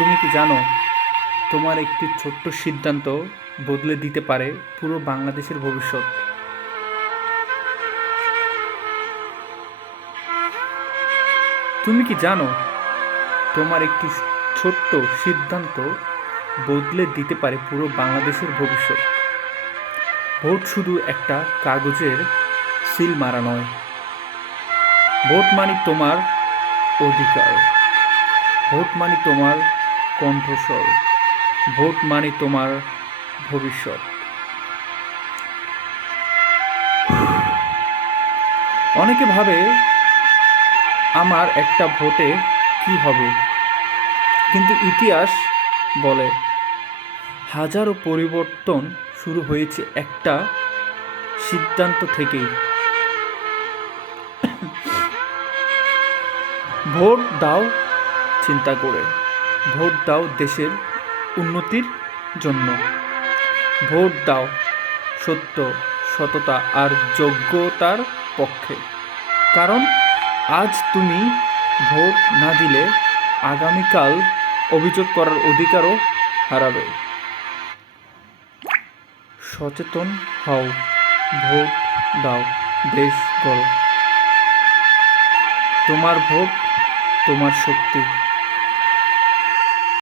তুমি কি জানো তোমার একটি ছোট্ট সিদ্ধান্ত বদলে দিতে পারে পুরো বাংলাদেশের ভবিষ্যৎ? তুমি কি জানো তোমার একটি ছোট্ট সিদ্ধান্ত বদলে দিতে পারে পুরো বাংলাদেশের ভবিষ্যৎ? ভোট শুধু একটা কাগজের সিল মারা নয়। ভোট মানে তোমার অধিকার। ভোট মানে তোমার কণ্ঠস্বর। ভোট মানে তোমার ভবিষ্যৎ। অনেকে ভাবে আমার একটা ভোটে কি হবে, কিন্তু ইতিহাস বলে হাজারো পরিবর্তন শুরু হয়েছে একটা সিদ্ধান্ত থেকেই। ভোট দাও চিন্তা করে, ভোট দাও দেশের উন্নতির জন্য, ভোট দাও সত্য, সততা আর যোগ্যতার পক্ষে। কারণ আজ তুমি ভোট না দিলে আগামীকাল অভিযোগ করার অধিকারও হারাবে। সচেতন হও, ভোট দাও, দেশ গড়ো। তোমার ভোট, তোমার শক্তি।